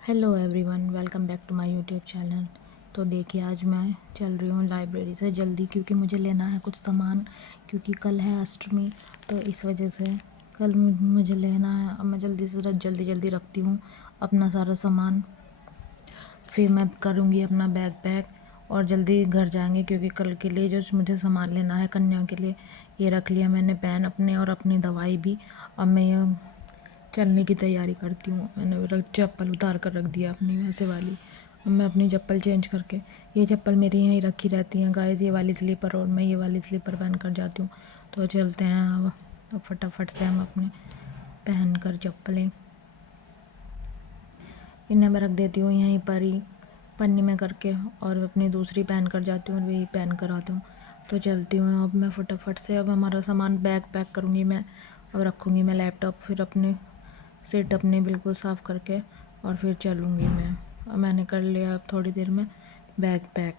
Hello everyone, welcome back to my YouTube channel. तो देखिए, आज मैं चल रही हूँ लाइब्रेरी से जल्दी, क्योंकि मुझे लेना है कुछ सामान, क्योंकि कल है अष्टमी। तो इस वजह से कल मुझे लेना है। अब मैं जल्दी से जल्दी रखती हूँ अपना सारा सामान, फिर मैं करूँगी अपना बैग पैक और जल्दी घर जाएंगे, क्योंकि कल के लिए जो मुझे सामान लेना है कन्या के लिए, ये रख लिया मैंने, पेन अपने और अपनी दवाई भी। अब मैं ये चलने की तैयारी करती हूँ। मैंने चप्पल उतार कर रख दिया अपनी वैसे वाली। अब मैं अपनी चप्पल चेंज करके, ये चप्पल मेरी यहीं रखी रहती हैं गाइस, ये वाली स्लीपर, और मैं ये वाली स्लीपर पहन कर जाती हूँ। तो चलते हैं अब फटाफट से हम अपने पहन कर चप्पलें, इन्हें मैं रख देती हूँ यहीं पर ही पन्नी में करके, और अपनी दूसरी पहन कर जाती हूँ और वही पहन कर आती हूँ। तो चलती हूँ अब मैं फटाफट से। अब हमारा सामान बैग पैक करूँगी मैं, अब रखूँगी मैं लैपटॉप, फिर अपने सीट अपनी बिल्कुल साफ़ करके और फिर चलूँगी मैं। अब मैंने कर लिया अब थोड़ी देर में बैग पैक।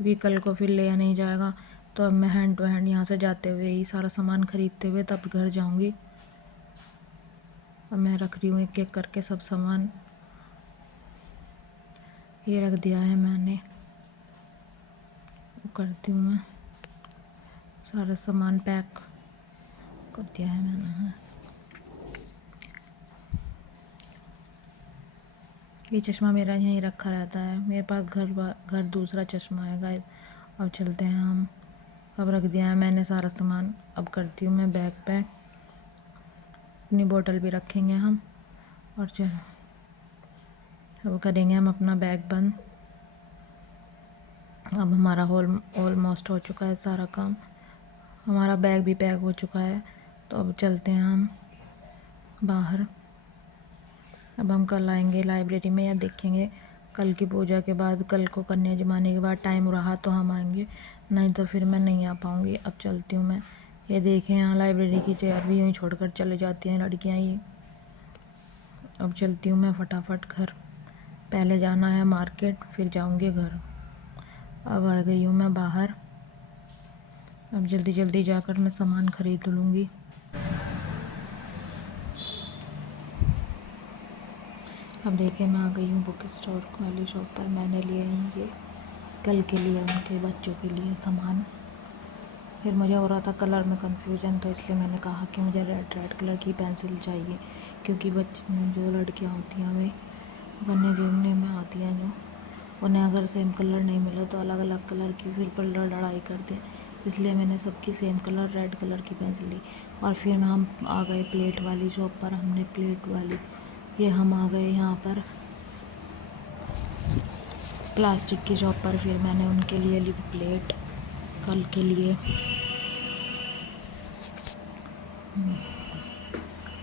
व्हीकल को फिर लिया नहीं जाएगा, तो अब मैं हैंड टू हैंड यहाँ से जाते हुए ही सारा सामान खरीदते हुए तब घर जाऊँगी। अब मैं रख रही हूँ एक एक करके सब सामान, ये रख दिया है मैंने। करती हूँ मैं सारा सामान पैक कर दिया है मैंने। ये चश्मा मेरा यहीं रखा रहता है, मेरे पास घर दूसरा चश्मा है गाइस। अब चलते हैं हम। अब रख दिया है मैंने सारा सामान। अब करती हूँ मैं बैग पैक, अपनी बोतल भी रखेंगे हम, और चल अब करेंगे हम अपना बैग बंद। अब हमारा ऑलमोस्ट हो चुका है सारा काम, हमारा बैग भी पैक हो चुका है। तो अब चलते हैं हम बाहर। अब हम कल आएंगे लाइब्रेरी में, या देखेंगे कल की पूजा के बाद, कल को कन्या जमाने के बाद टाइम रहा तो हम आएंगे, नहीं तो फिर मैं नहीं आ पाऊँगी। अब चलती हूँ मैं। ये देखें, यहाँ लाइब्रेरी की चेयर भी यूँ छोड़कर चले जाती हैं लड़कियाँ ही। अब चलती हूँ मैं फटाफट घर, पहले जाना है मार्केट, फिर जाऊँगी घर। अब आ गई हूँ मैं बाहर। अब जल्दी जल्दी जाकर मैं सामान खरीद लूँगी। अब देखिए, मैं आ गई हूँ बुक स्टोर वाली शॉप पर। मैंने लिए हैं ये कल के लिए उनके बच्चों के लिए सामान। फिर मुझे हो रहा था कलर में कंफ्यूजन, तो इसलिए मैंने कहा कि मुझे रेड कलर की पेंसिल चाहिए, क्योंकि बच्चे जो लड़कियाँ होती हैं वे वन्य जीवनी में आती हैं, जो उन्हें अगर सेम कलर नहीं मिला तो अलग अलग कलर की फिर पर लड़ाई करते हैं। इसलिए मैंने सबकी सेम कलर रेड कलर की पेंसिल ली। और फिर हम आ गए प्लेट वाली शॉप पर। हमने प्लेट वाली, ये हम आ गए यहाँ पर प्लास्टिक की शॉप पर। फिर मैंने उनके लिए ली प्लेट कल के लिए।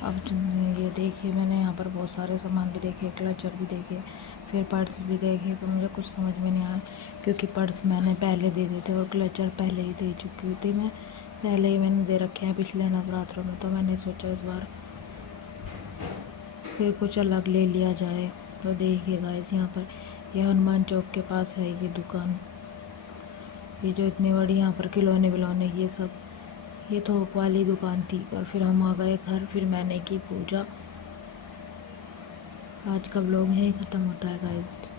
अब ये देखिए, मैंने यहाँ पर बहुत सारे सामान भी देखे, क्लचर भी देखे, फिर पर्स भी देखे। तो मुझे कुछ समझ में नहीं आया, क्योंकि पर्स मैंने पहले दे दिए थे और क्लचर पहले ही दे चुकी थी मैं, पहले ही मैंने दे रखे हैं पिछले नवरात्रों में। तो मैंने सोचा इस बार फिर कुछ अलग ले लिया जाए। तो देखिए गाइस, यहाँ पर ये हनुमान चौक के पास है ये दुकान, ये जो इतनी बड़ी यहाँ पर खिलौने विलौने ये सब, ये थोक वाली दुकान थी। और फिर हम आ गए घर, फिर मैंने की पूजा। आज का व्लॉग यहीं ख़त्म होता है गाइस।